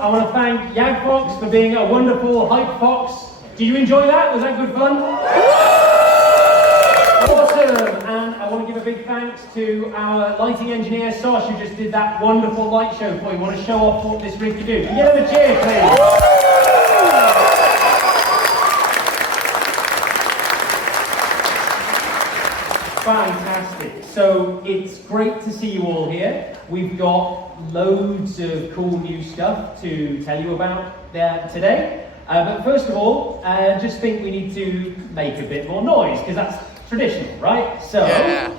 I want to thank Yag Fox for being a wonderful hype fox. Did you enjoy that? Was that good fun? Awesome! And I want to give a big thanks to our lighting engineer, Sosh, who just did that wonderful light show for you. Want to show off what this rig can do? Can you give him a cheer, please? Fantastic. So it's great to see you all here. We've got loads of cool new stuff to tell you about today. But first of all, just think we need to make a bit more noise, because that's traditional, right? So, yeah.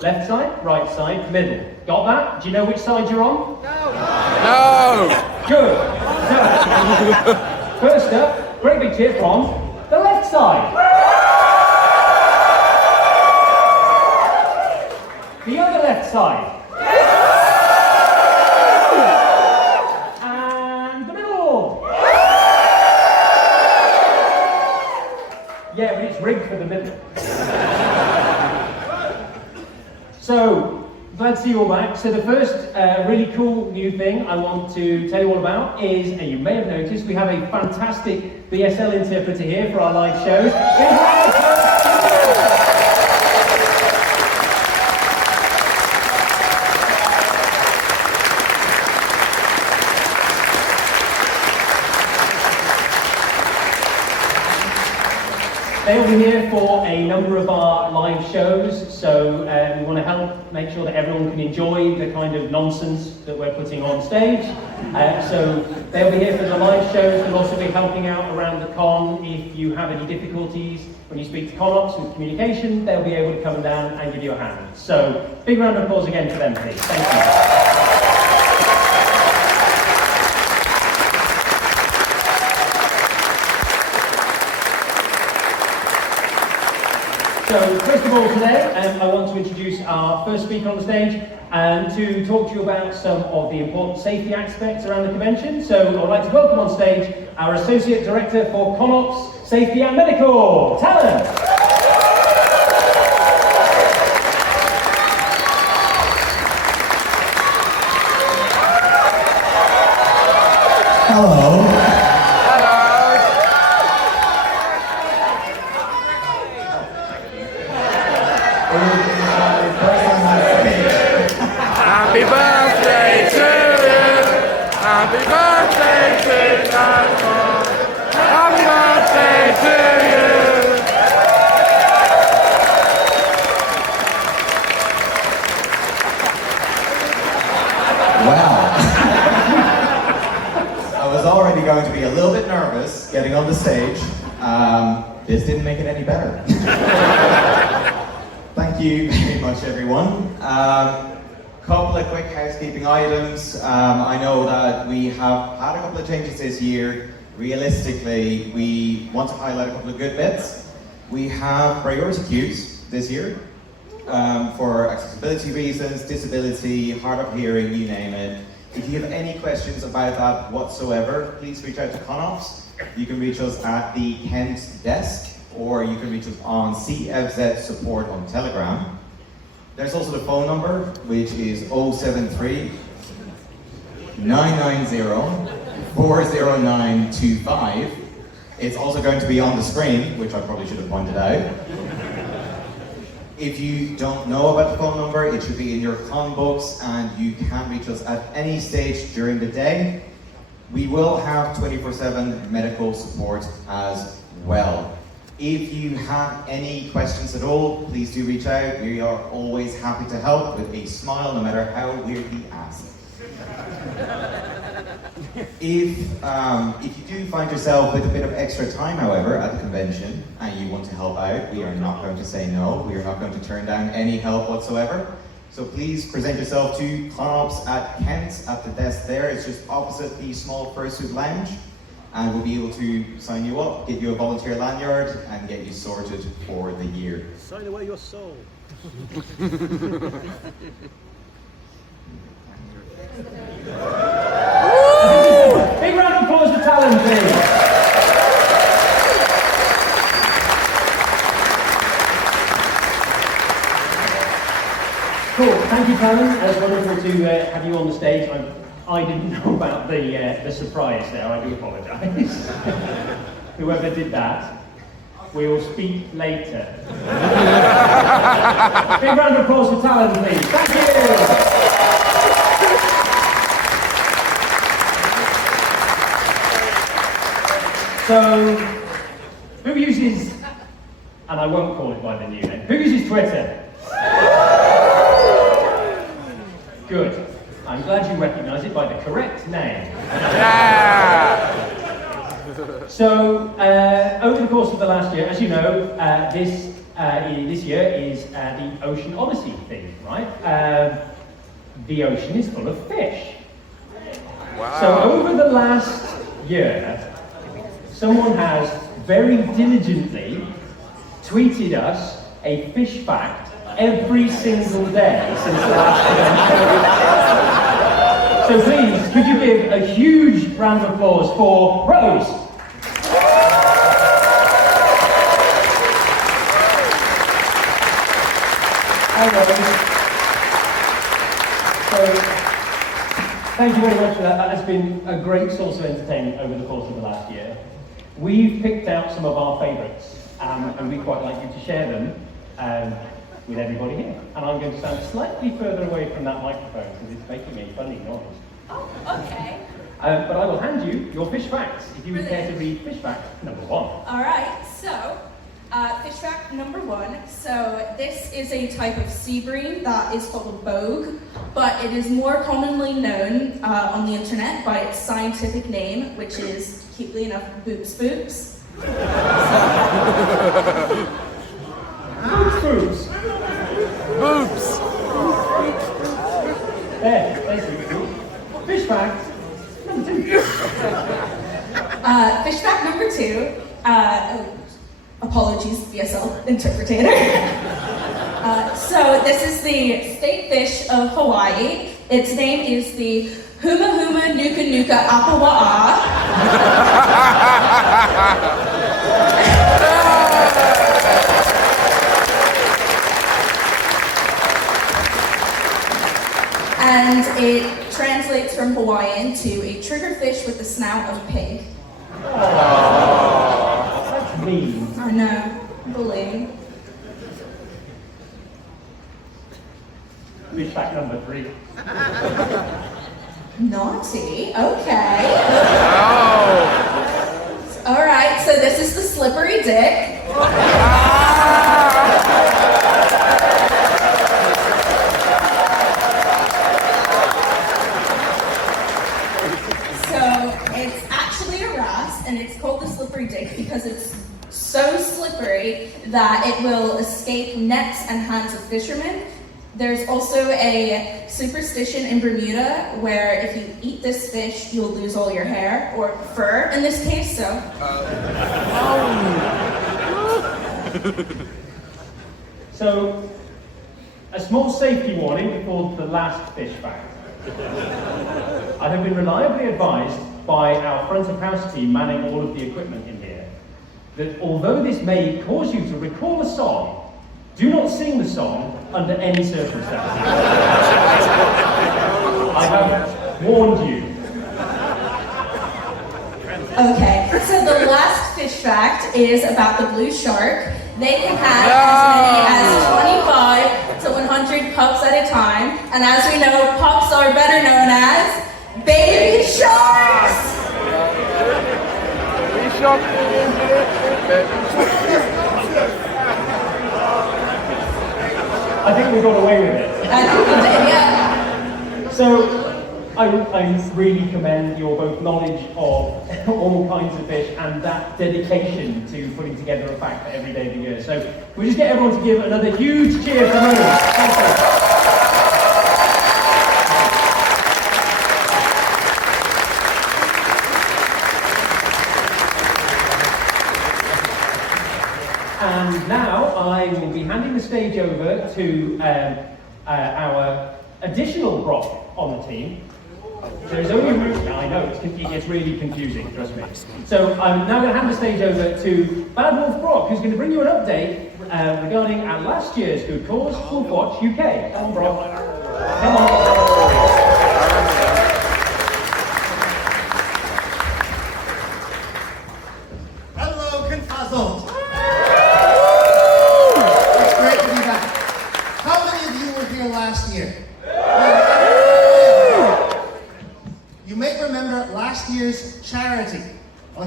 Left side, right side, middle. Got that? Do you know which side you're on? No! Good. So, first up, great big cheer from the left side. The other left side. And the middle. Yeah, but it's rigged for the middle. So, glad to see you all back. So the first really cool new thing I want to tell you all about is, and you may have noticed, we have a fantastic BSL interpreter here for our live shows. They'll be here for a number of our live shows, so we want to help make sure that everyone can enjoy the kind of nonsense that we're putting on stage. So they'll be here for the live shows. They'll also be helping out around the con. If you have any difficulties when you speak to ConOps with communication, they'll be able to come down and give you a hand. So big round of applause again for them, please. Thank you. So first of all today, I want to introduce our first speaker on the stage and to talk to you about some of the important safety aspects around the convention. So I'd like to welcome on stage our Associate Director for ConOps, Safety and Medical, Talon. Hello. Happy birthday to you! Happy birthday to you! Happy birthday to you! Wow. I was already going to be a little bit nervous getting on the stage. This didn't make it any better. Thank you very much, everyone. Couple of quick housekeeping items. I know that we have had a couple of changes this year. Realistically, we want to highlight a couple of good bits. We have priority queues this year for accessibility reasons, disability, hard of hearing, you name it. If you have any questions about that whatsoever, please reach out to ConOps. You can reach us at the Kent desk, or you can reach us on CFZ support on Telegram. There's also the phone number, which is 073 990 40925. It's also going to be on the screen, which I probably should have pointed out. If you don't know about the phone number, it should be in your con books, and you can reach us at any stage during the day. We will have 24/7 medical support as well. If you have any questions at all, please do reach out. We are always happy to help with a smile, no matter how weirdly asked. If you do find yourself with a bit of extra time, however, at the convention, and you want to help out, we are not going to say no. We are not going to turn down any help whatsoever. So please present yourself to ConOps at Kent at the desk there. It's just opposite the small fursuit lounge. And we'll be able to sign you up, get you a volunteer lanyard, and get you sorted for the year. Sign away your soul. Big round of applause for Talon, please. Cool, thank you, Talon. It's wonderful to have you on the stage. I didn't know about the surprise there. I do apologise. Whoever did that, we will speak later. Big round of applause for Talon, please. Thank you. So, who uses, and I won't call it by the new name, who uses Twitter? Good. I'm glad you recognise it by the correct name. Yeah! So, over the course of the last year, as you know, this year is the Ocean Odyssey theme, right? The ocean is full of fish. Wow. So, over the last year, someone has very diligently tweeted us a fish fact every single day since the last event. So please, could you give a huge round of applause for Rose? Hi Rose. So, thank you very much for that. That has been a great source of entertainment over the course of the last year. We've picked out some of our favourites, and we'd quite like you to share them with everybody here. And I'm going to stand slightly further away from that microphone because it's making a funny noise. Oh, okay. But I will hand you your fish facts, if you would care to read fish fact number 1. All right, so fish fact number 1. So this is a type of sea bream that is called a bogue, but it is more commonly known on the internet by its scientific name, which is, cutely enough, boops boops. Boobs. Boobs! There, basically. Fish fact number 2. Fish fact number 2. Apologies, BSL interpreter. So this is the state fish of Hawaii. Its name is the Huma Huma Nuka Nuka Apawa'a. And it translates from Hawaiian to a triggerfish with the snout of a pig. That's mean. I know, bullying. Fish fact number 3. Naughty, okay. Oh! All right, so this is the slippery dick. It's actually a wrasse, and it's called the slippery dick because it's so slippery that it will escape nets and hands of fishermen. There's also a superstition in Bermuda where if you eat this fish, you'll lose all your hair, or fur in this case, so. So, a small safety warning before the last fish fact. I have been reliably advised by our front of house team manning all of the equipment in here that although this may cause you to recall a song, do not sing the song under any circumstances. I have warned you. Okay, so the last fish fact is about the blue shark. They can have as many as 25 to 100 pups at a time, and as we know, pups are better known as baby sharks! Baby shark. I think we got away with it. I think we did, yeah. So, I really commend your both knowledge of all kinds of fish and that dedication to putting together a fact for every day of the year. So, we just get everyone to give another huge cheer for Rose. Thank you. And now I will be handing the stage over to our additional Brock on the team. There's only room. I know it's really confusing. Trust me. So I'm now going to hand the stage over to Bad Wolf Brock, who's going to bring you an update regarding our last year's Good Cause Wolf Watch UK. Come on, Brock. Come on.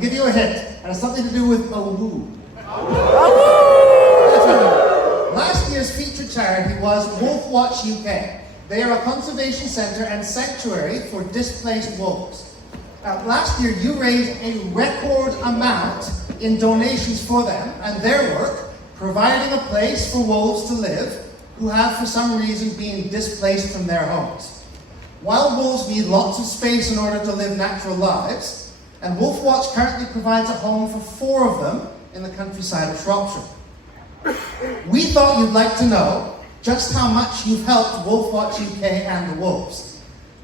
give you a hint, and it's something to do with Owu. Last year's featured charity was Wolf Watch UK. They are a conservation centre and sanctuary for displaced wolves. Last year you raised a record amount in donations for them and their work, providing a place for wolves to live who have for some reason been displaced from their homes. Wild wolves need lots of space in order to live natural lives, and Wolf Watch currently provides a home for 4 of them in the countryside of Shropshire. We thought you'd like to know just how much you've helped Wolf Watch UK and the wolves.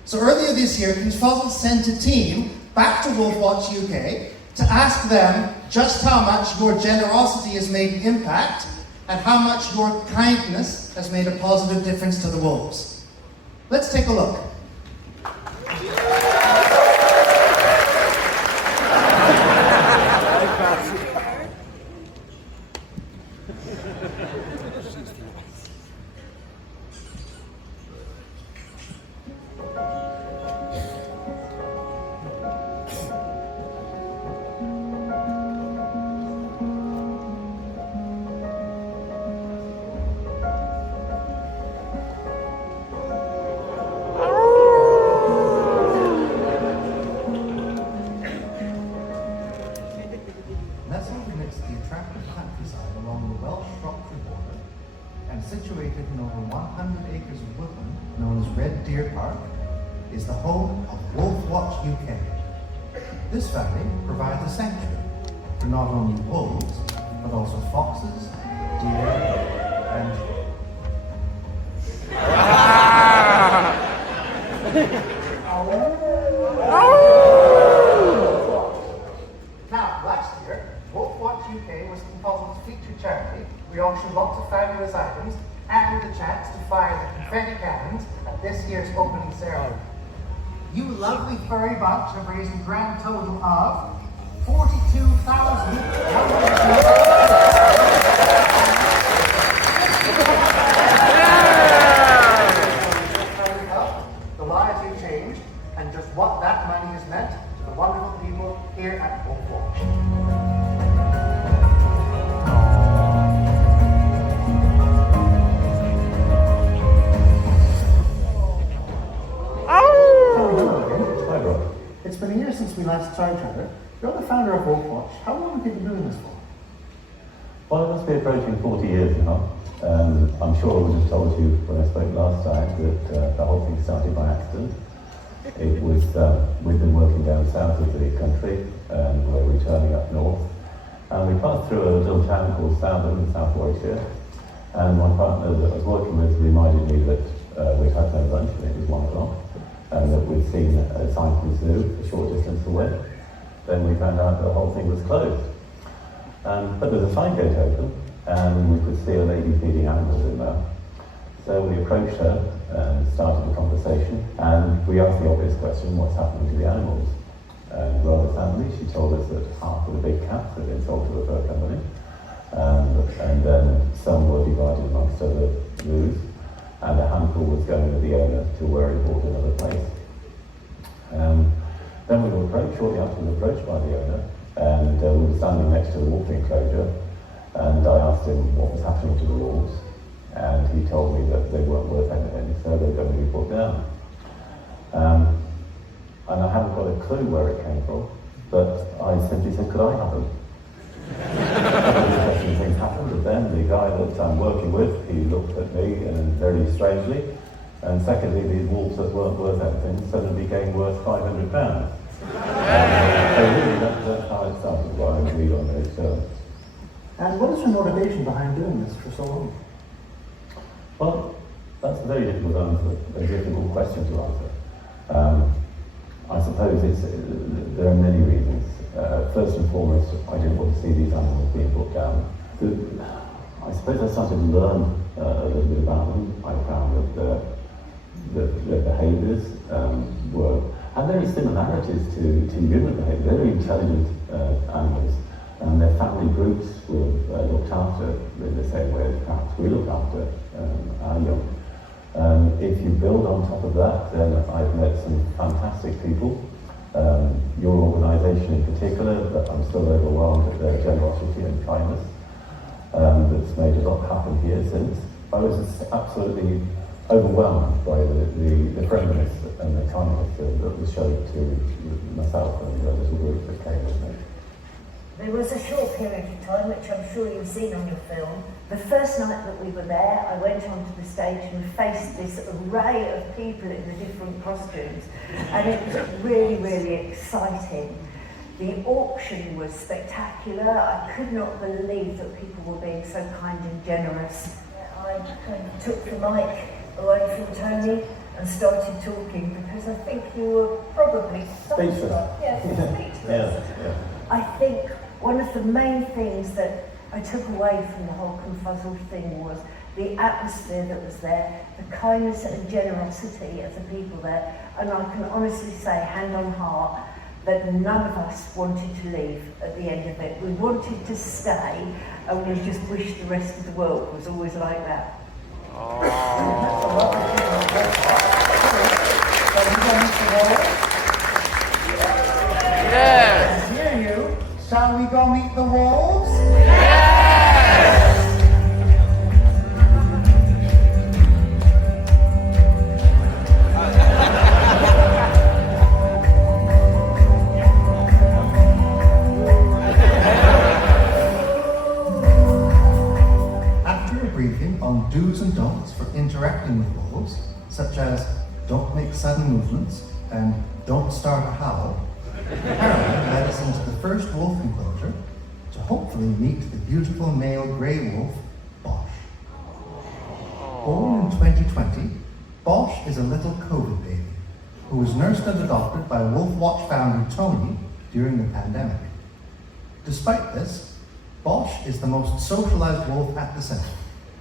So earlier this year, ConFuzzled sent a team back to Wolf Watch UK to ask them just how much your generosity has made an impact and how much your kindness has made a positive difference to the wolves. Let's take a look. Nestled amidst the attractive countryside along the Welsh-Shropshire border and situated in over 100 acres of woodland known as Red Deer Park is the home of Wolf Watch UK. This family provides a sanctuary for not only wolves, but also foxes, deer, and... Now, last year, Wolf Watch UK was ConFuzzled's featured charity. We auctioned lots of fabulous items and the chance to fire the confetti cannons at this year's opening ceremony. You lovely furry bunch have raised a grand total of the lives you changed, and just what that money has meant to the wonderful people here at Wolf Watch. It's been a year since we last saw each other. You're the founder of Wolf Watch. How long have you been doing this for? Well, it must be approaching 40 years now. I'm sure I would have told you when I spoke last time that the whole thing started by accident. It was, we've been working down south of the country and we're returning up north. And we passed through a little town called Southern in South Warwickshire. And my partner that I was working with reminded me that we'd had no lunch and it was 1 o'clock. And that we'd seen a sign from the zoo a short distance away. Then we found out that the whole thing was closed. But there's a sign gate open, and we could see a lady feeding animals in there. So we approached her and started a conversation, and we asked the obvious question, what's happening to the animals? And rather sadly, she told us that half of the big cats had been sold to the fur company, and then some were divided amongst other zoos. And a handful was going with the owner to where he bought another place. Then we were approached, shortly after we were approached by the owner, and we were standing next to the wolf enclosure, and I asked him what was happening to the wolves, and he told me that they weren't worth anything, so they were going to be put down. And I haven't got a clue where it came from, but I simply said, could I have them? Interesting things happened, but then the guy that I'm working with, he looked at me and very strangely, and secondly, these wolves that weren't worth anything suddenly became worth £500. So really, that's how it started, why I agreed on those terms. And what is your motivation behind doing this for so long? Well, that's a very difficult answer, a very difficult question to answer. I suppose there are many reasons. First and foremost, I didn't want to see these animals being put down. I suppose I started to learn a little bit about them. I found that their behaviours had very similarities to human behaviour. Very intelligent animals, and their family groups were looked after in the same way as perhaps we look after our young. If you build on top of that, then I've met some fantastic people Your organisation in particular, but I'm still overwhelmed at their generosity and kindness. That's made a lot happen here since. I was absolutely overwhelmed by the friendliness and the kindness that was shown to myself and the little group that came with me. There was a short period of time, which I'm sure you've seen on your film. The first night that we were there, I went onto the stage and faced this array of people in the different costumes, and it was really, really exciting. The auction was spectacular. I could not believe that people were being so kind and generous. I took the mic away from Tony and started talking because I think you were probably Speechless. Yeah, speechless. Yeah. I think one of the main things that I took away from the whole ConFuzzled thing was the atmosphere that was there, the kindness and generosity of the people there, and I can honestly say, hand on heart, that none of us wanted to leave at the end of it. We wanted to stay, and we just wished the rest of the world was always like that. Yes. I hear you. Shall we go meet the wolves? After a briefing on do's and don'ts for interacting with wolves, such as don't make sudden movements and don't start a howl, Caroline led us into the first wolf enclosure to hopefully meet the beautiful male grey wolf, Bosch. Born in 2020, Bosch is a little COVID baby who was nursed and adopted by Wolf Watch founder Tony during the pandemic. Despite this, Bosch is the most socialized wolf at the centre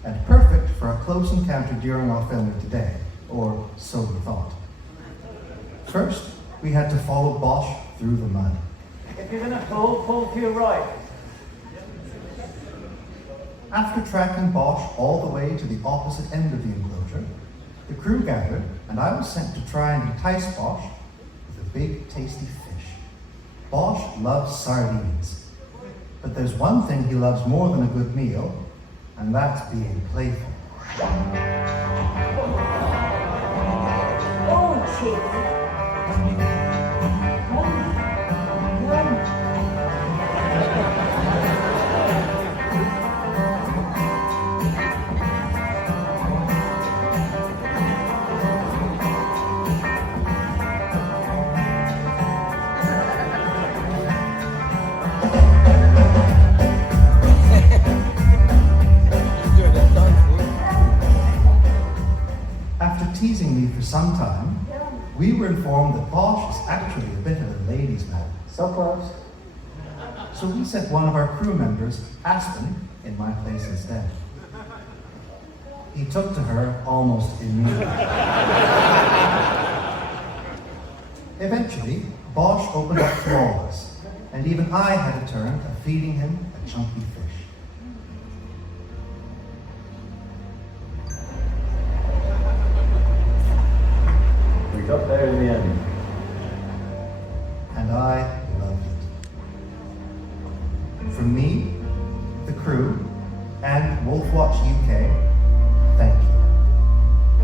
and perfect for a close encounter during our filming today, or so we thought. First, we had to follow Bosch through the mud. If you're going to pull to your right. After tracking Bosch all the way to the opposite end of the enclosure, the crew gathered and I was sent to try and entice Bosch with a big tasty fish. Bosch loves sardines, but there's one thing he loves more than a good meal, and that's being playful. Oh, Chief. After teasing me for some time, we were informed that Bosch is actually a bit of a ladies' man. So close. So we sent one of our crew members, Aspen, in my place instead. He took to her almost immediately. Eventually, Bosch opened up to all of us, and even I had a turn of feeding him a chunky fish. We got there in the end. And I loved it. From me, the crew, and Wolf Watch UK, thank you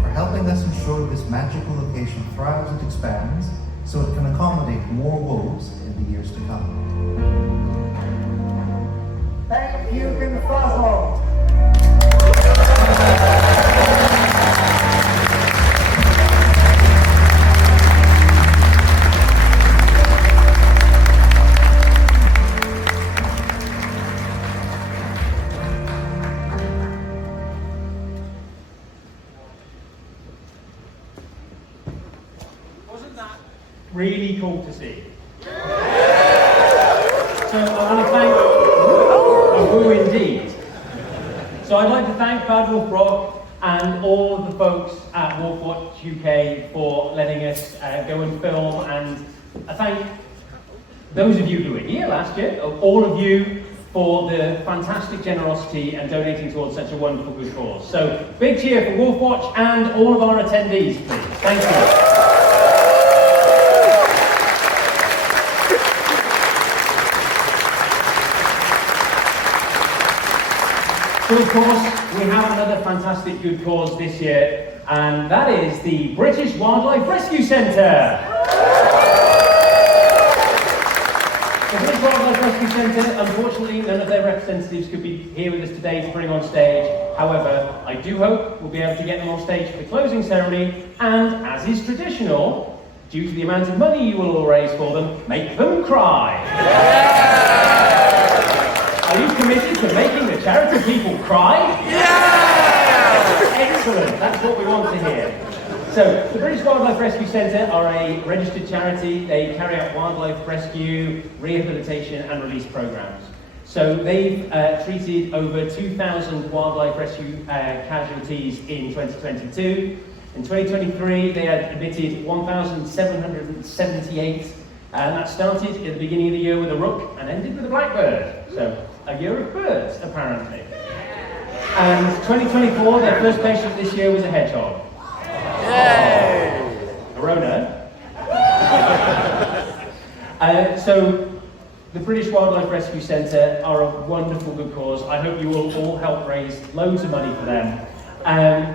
for helping us ensure this magical location thrives and expands so it can accommodate more wolves in the years to come. Thank you, ConFuzzled. Really cool to see. So I want to thank, oh indeed. So I'd like to thank Bad Wolf Rock and all of the folks at Wolf Watch UK for letting us go and film, and I thank those of you who were here last year, all of you for the fantastic generosity and donating towards such a wonderful good cause. So big cheer for Wolf Watch and all of our attendees, please. Thank you. So of course, we have another fantastic good cause this year, and that is the British Wildlife Rescue Centre. The British Wildlife Rescue Centre, unfortunately, none of their representatives could be here with us today to bring on stage. However, I do hope we'll be able to get them on stage for the closing ceremony, and as is traditional, due to the amount of money you will all raise for them, make them cry. Are you committed to making the charity people cry? Excellent, that's what we want to hear. So, the British Wildlife Rescue Centre are a registered charity. They carry out wildlife rescue, rehabilitation and release programmes. So they've treated over 2,000 wildlife rescue casualties in 2022. In 2023, they had admitted 1,778, and that started at the beginning of the year with a rook and ended with a blackbird. So, a year of birds, apparently. And 2024, their first patient this year was a hedgehog. Yay! Corona. So, the British Wildlife Rescue Centre are a wonderful good cause. I hope you will all help raise loads of money for them.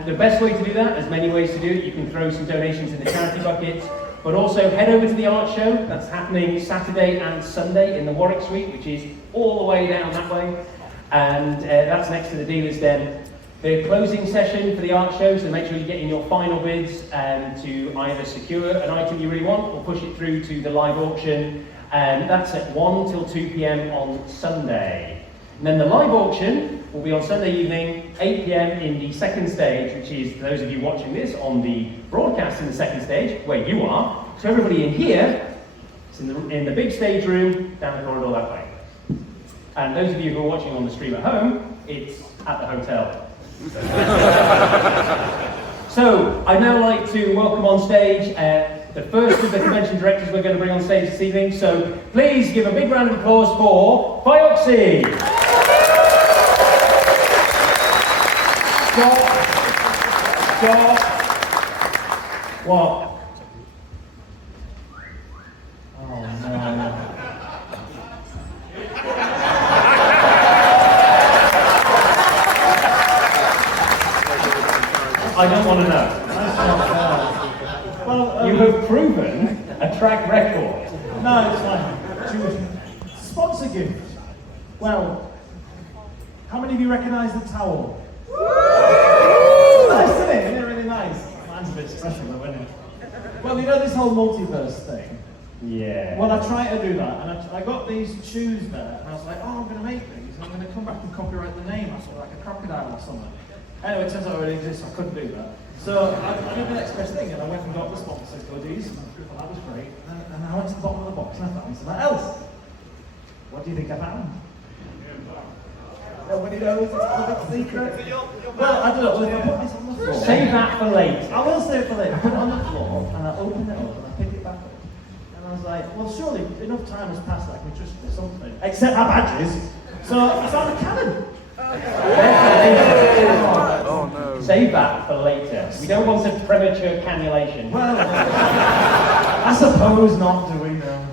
The best way to do that, there's many ways to do it. You can throw some donations in the charity bucket, but also head over to the art show. That's happening Saturday and Sunday in the Warwick Suite, which is all the way down that way. And that's next to the dealer's den. The closing session for the art show, so make sure you get in your final bids to either secure an item you really want or push it through to the live auction. And that's at 1 till 2 p.m. on Sunday. And then the live auction will be on Sunday evening, 8 p.m. in the second stage, which is, for those of you watching this, on the broadcast in the second stage, where you are. So everybody in here, it's in the big stage room, down the corridor that way. And those of you who are watching on the stream at home, it's at the hotel. So, I'd now like to welcome on stage the first of the convention directors we're going to bring on stage this evening. So, please give a big round of applause for Bioxy. Stop. What? Oh no. I don't want to know. Well, You have proven a track record. no, it's fine. Sponsor gift. Well, how many of you recognise the towel? Nice, isn't it? Isn't it really nice? Mine's a bit special though, isn't it? Well, you know this whole multiverse thing? Yeah. Well, I tried to do that, and I got these shoes there, and I was like, oh, I'm going to make these, and I'm going to come back and copyright the name, I saw like a crocodile or something. Anyway, it turns out it already exists, so I couldn't do that. So I did the next best thing, and I went and got the sponsor goodies, and I thought that was great, and I went to the bottom of the box and I found something else. What do you think I found? Nobody knows, it's a big secret. Well, I don't know, well, if I put this on the floor... Save that for later. I will save it for later. I put it on the floor, and I open it up, and I pick it back up. And I was like, well, surely enough time has passed that I can trust it or something. Except our badges. So I found a cannon. Oh no. Save that for later. We don't want a premature cannulation. Well, I suppose not, do we know?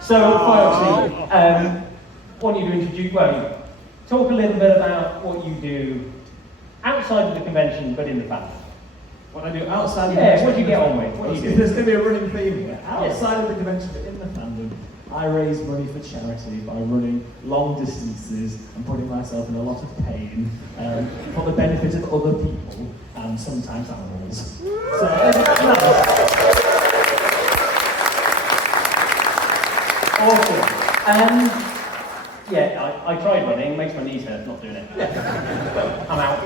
So, Bioxy, want you to introduce, well, talk a little bit about what you do outside of the convention, but in the fandom. What I do outside of the Yeah, convention. what do you get on with? What do you do? There's going to be a running theme here. Outside of the convention, but in the fandom, I raise money for charity by running long distances and putting myself in a lot of pain for the benefit of other people and sometimes animals. So, Awesome. Yeah, I tried running, makes my knees hurt, not doing it. I'm out.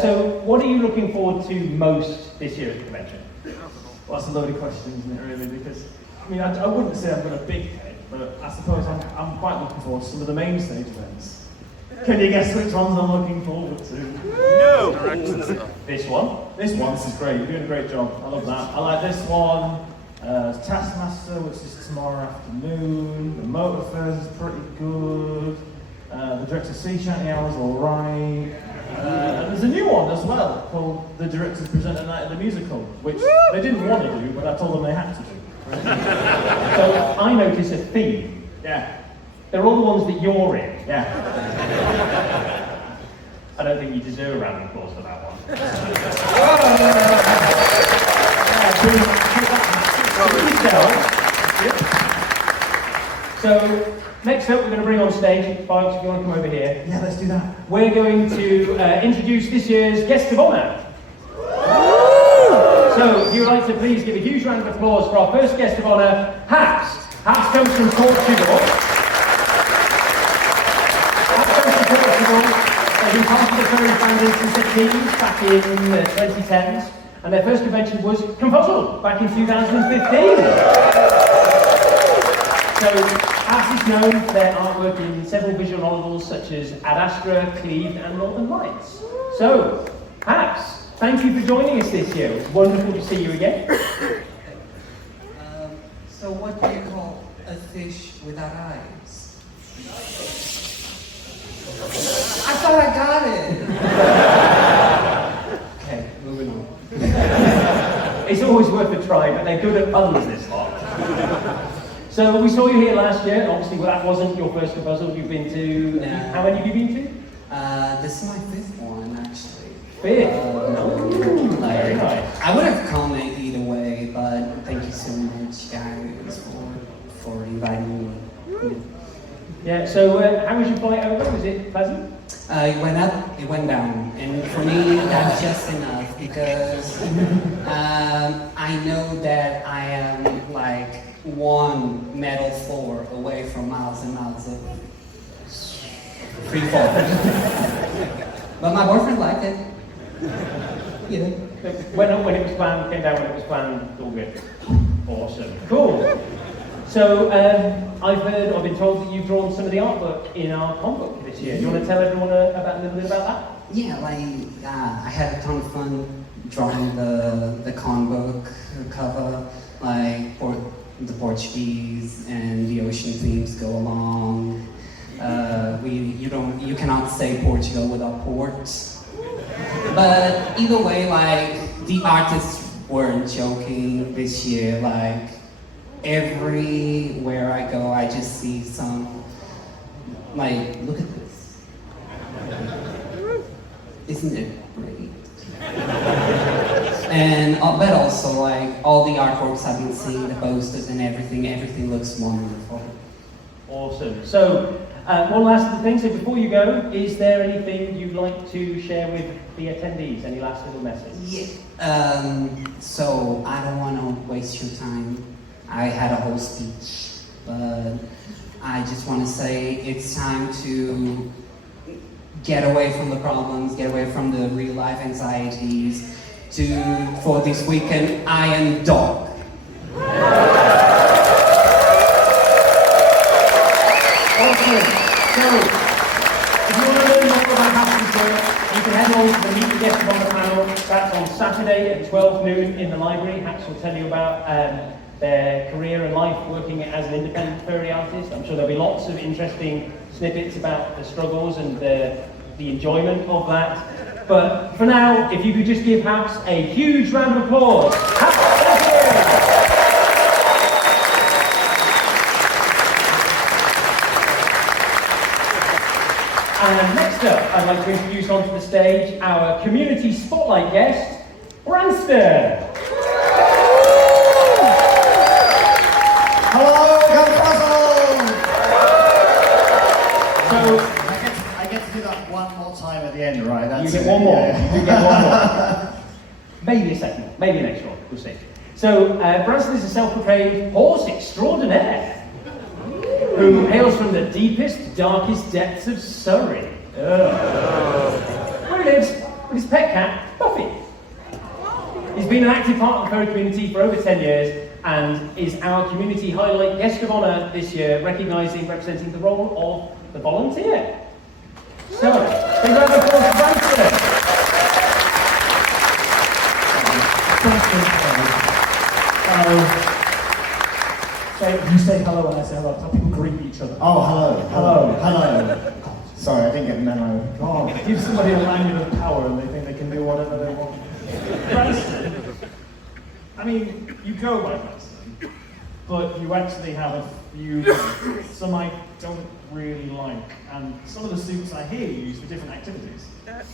So, what are you looking forward to most this year at the convention? well, that's a loaded question, isn't it, really? Because, I mean, I wouldn't say I've got a big head, but I suppose I'm quite looking forward to some of the main stage events. Can you guess which ones I'm looking forward to? No! This one? This one's is great, you're doing a great job. I love that. I like this one. Taskmaster, which is tomorrow afternoon. The Motor Fairs is pretty good. The Director's Sea Shanty Hour's alright. And there's a new one as well called The Director's Presenter Night of the Musical, which they didn't want to do, but I told them they had to do. So, I notice a theme. Yeah. They're all the ones that you're in. Yeah. I don't think you deserve a round of applause for that one. So, next up, we're going to bring on stage, folks, if you want to come over here. Yeah, let's do that. We're going to introduce this year's guest of honour. So, if you would like to please give a huge round of applause for our first guest of honour, Haps. Haps comes from Portugal. They've been part of the furry founders since their teens back in the 2010s, and their first convention was ConFuzzled back in 2015. So, Haps is known for their artwork in several visual novels such as Ad Astra, Cleaved, and Northern Lights. So, Haps, thank you for joining us this year. It's wonderful to see you again. So what do you call a fish without eyes? I thought I got it! Okay, moving on. It's always worth a try, but they're good at puns, this lot. So we saw you here last year. Obviously, well, that wasn't your first ConFuzzled. You've been to... No. How many have you been to? This is my fifth one, actually. Fifth? Very nice. I would have come either way, but thank you so much, guys, for inviting me. Yeah, so how was your flight over? Was it pleasant? It went up, it went down, and for me that's just enough because I know that I am like one metal floor away from miles and miles of free fall. But my boyfriend liked it. Yeah. When it was planned, came down when it was planned, all good. Awesome. Cool. So I've been told that you've drawn some of the artwork in our con book this year. Do you want to tell everyone a little bit about that? Yeah, I had a ton of fun drawing the con book cover, like the Portuguese and the ocean themes go along. You cannot say Portugal without port. But either way, like the artists weren't joking this year. Like everywhere I go, I just see some. Like, look at this. Isn't it great? And but also like all the artworks I've been seeing, the posters and everything looks wonderful. Awesome. So one last thing. So before you go, is there anything you'd like to share with the attendees? Any last little message? Yeah. So I don't want to waste your time. I had a whole speech, but I just want to say it's time to get away from the problems, get away from the real life anxieties. For this weekend, I am dog. Awesome. So, if you want to learn more about Haps' work, you can head on to the Meet the Guest on the panel. That's on Saturday at 12 noon in the library. Haps will tell you about their career and life working as an independent furry artist. I'm sure there'll be lots of interesting snippets about the struggles and the enjoyment of that. But for now, if you could just give Haps a huge round of applause. Haps, thank you! And next up, I'd like to introduce onto the stage our community spotlight guest, Branson. Hello, ConFuzzled! So, I get to do that one more time at the end, right? That's you get it, one more. yeah. You get one more. Maybe a second, maybe an extra one. We'll see. So, Branson is a self-proclaimed horse extraordinaire who hails from the deepest, darkest depths of Surrey. Where he lives with his pet cat, Buffy. He's been an active part of the furry community for over 10 years and is our community highlight guest of honour this year, representing the role of the volunteer. So, big round of applause for Branson. So you say hello and I say hello. Some people greet each other. Oh, hello. Hello. Hello. Sorry, I didn't get the memo. Oh, give somebody a lanyard of power and they think they can do whatever they want. Branson, I mean, you go by Branson, but you actually have a few names. Some I don't really like, and some of the suits I hear you use for different activities. Yes.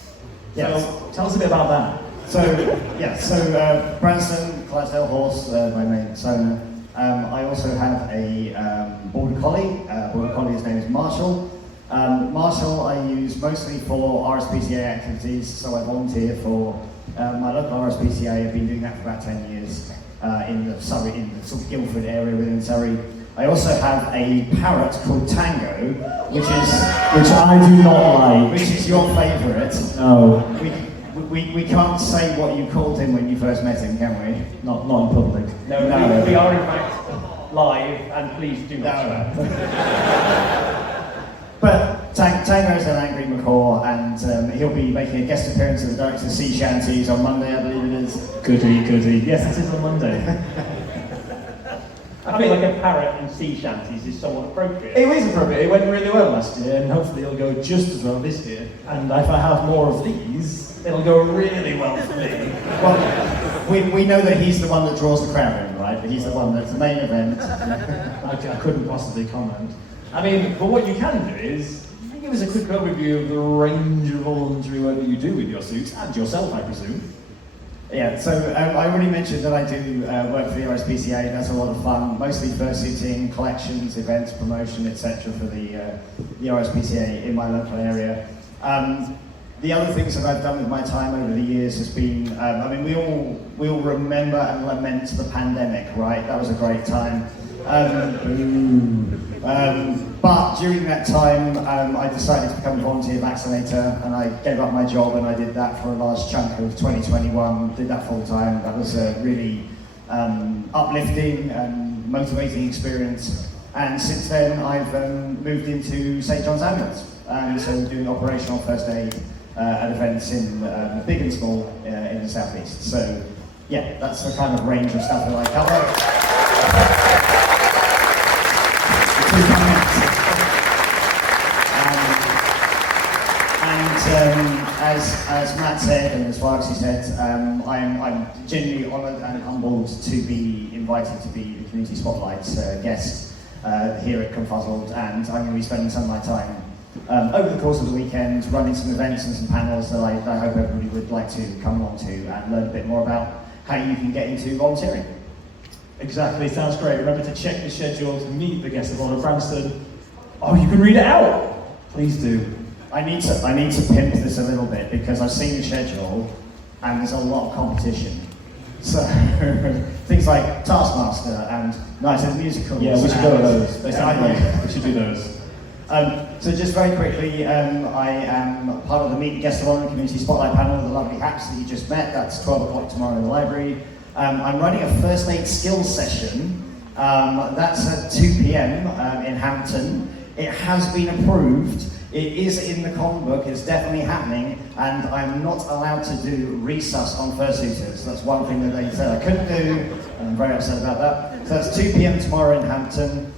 So tell us a bit about that. So Branson, Clydesdale horse, my main persona. I also have a border collie. Border collie, his name is Marshall. Marshall I use mostly for RSPCA activities, so I volunteer for my local RSPCA. I've been doing that for about 10 years in the Surrey, in the sort of Guildford area within Surrey. I also have a parrot called Tango, which I do not like. which is your favourite. No, We can't say what you called him when you first met him, can we? not in public. No, we are in fact live, and please do not swear. But Tango is an angry macaw, and he'll be making a guest appearance at the Director's Sea Shanties on Monday, I believe it is. Goody. Yes, it is on Monday. I feel like a parrot and sea shanties is somewhat appropriate. It was appropriate. It went really well last year, and hopefully it'll go just as well this year. And if I have more of these, it'll go really well for me. Well, we know that he's the one that draws the crowd in, right? He's the one that's the main event. I couldn't possibly comment. I mean, but what you can do is give us a quick overview of the range of voluntary work that you do with your suits, and yourself, I presume. Yeah, so I already mentioned that I do work for the RSPCA. That's a lot of fun, mostly fursuiting, collections, events, promotion, etc. for the RSPCA in my local area. The other things that I've done with my time over the years has been, I mean, we all remember and lament the pandemic, right? That was a great time. But during that time, I decided to become a volunteer vaccinator, and I gave up my job, and I did that for a large chunk of 2021, did that full time. That was a really uplifting and motivating experience. And since then, I've moved into St. John's Ambulance, and so doing operational first aid at events in big and small in the southeast. So yeah, that's the kind of range of stuff that I cover. As Matt said and as Foxy said, I'm genuinely honoured and humbled to be invited to be the Community Spotlight guest here at ConFuzzled, and I'm going to be spending some of my time over the course of the weekend running some events and some panels that I hope everybody would like to come along to and learn a bit more about how you can get into volunteering. Exactly, sounds great. Remember to check the schedule to meet the guest of honour, Branson. Oh, you can read it out. Please do. I need to pimp this a little bit because I've seen the schedule and there's a lot of competition. So things like Taskmaster and Night of Musicals. Yeah, we should go to those. They sound great. We should do those. So just very quickly, I am part of the Meet the Guest of Honour Community Spotlight panel with the lovely Haps that you just met. That's 12 o'clock tomorrow in the library. I'm running a first aid skills session. That's at 2 p.m. In Hampton. It has been approved. It is in the common book, it's definitely happening, and I'm not allowed to do resus on fursuiters. That's one thing that they said I couldn't do, and I'm very upset about that. So that's 2 p.m. tomorrow in Hampton.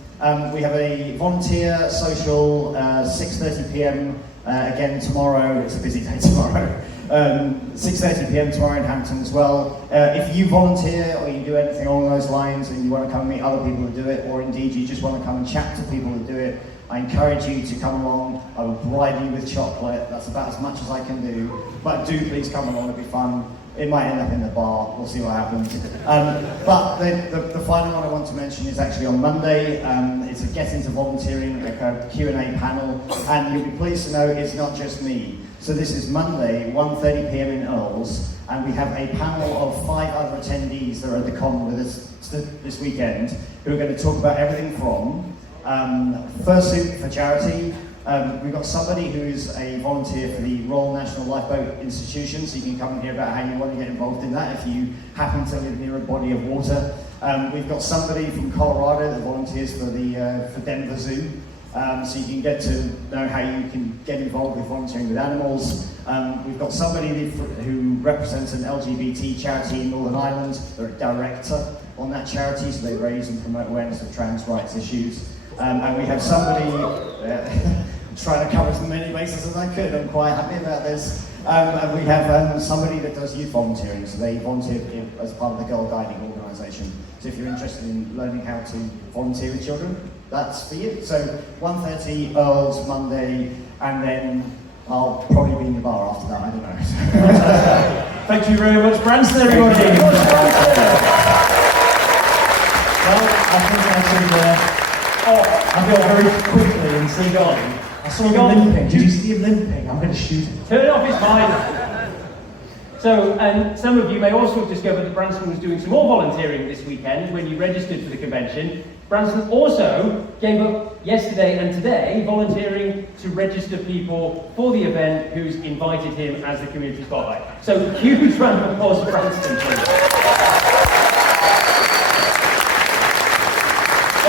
We have a volunteer social, 6:30 p.m. Again tomorrow. It's a busy day tomorrow. 6:30 p.m. tomorrow in Hampton as well. If you volunteer or you do anything along those lines and you want to come meet other people who do it, or indeed you just want to come and chat to people who do it, I encourage you to come along. I will bribe you with chocolate. That's about as much as I can do. But do please come along, it'll be fun. It might end up in the bar, we'll see what happens. But the final one I want to mention is actually on Monday. It's a Get Into Volunteering, like a Q&A panel. And you'll be pleased to know it's not just me. So this is Monday, 1:30 p.m. in Earls, and we have a panel of 5 other attendees that are at the con with us this weekend, who are going to talk about everything from fursuit for charity. We've got somebody who's a volunteer for the Royal National Lifeboat Institution, so you can come and hear about how you want to get involved in that if you happen to live near a body of water. We've got somebody from Colorado that volunteers for the for Denver Zoo, so you can get to know how you can get involved with volunteering with animals. We've got somebody who represents an LGBT charity in Northern Ireland. They're a director on that charity, so they raise and promote awareness of trans rights issues. And we have somebody trying to cover as many bases as I could. I'm quite happy about this. And we have somebody that does youth volunteering, so they volunteer as part of the Girl Guiding organisation. So if you're interested in learning how to volunteer with children, That's for you. So 1:30 Earls Monday, and then I'll probably be in the bar after that. I don't know. Thank you very much, Branson, everybody. Well, I think I should go very quickly and sing on. I saw him limping. Did you see him limping? I'm going to shoot him. Turn off his mic. So, some of you may also have discovered that Branson was doing some more volunteering this weekend when you registered for the convention. Branson also gave up yesterday and today volunteering to register people for the event who's invited him as the community spotlight. So, huge round of applause for Branson, please.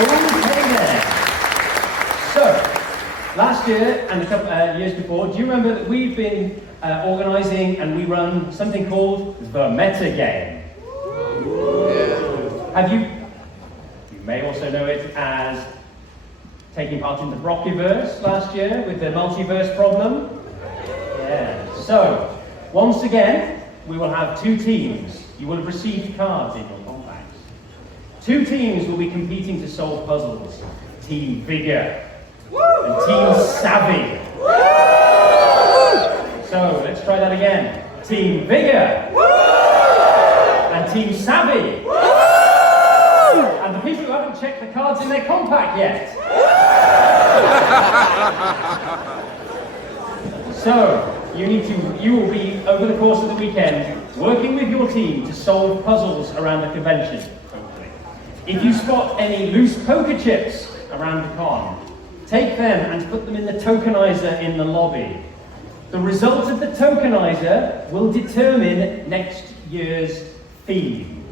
Okay then. So, last year and a couple years before, do you remember that we've been organising and we run something called the Meta Game? Have you may also know it as taking part in the Brockiverse last year with the multiverse problem. Yeah. So, once again, we will have two teams. You will have received cards in your contacts. Two teams will be competing to solve puzzles. Team Vigor and Team Savvy. So, let's try that again. Team Vigor and Team Savvy. And the people who haven't checked the cards in their compact yet. So, you will be, over the course of the weekend, working with your team to solve puzzles around the convention, hopefully. If you spot any loose poker chips around the con, take them and put them in the tokenizer in the lobby. The result of the tokenizer will determine next year's theme,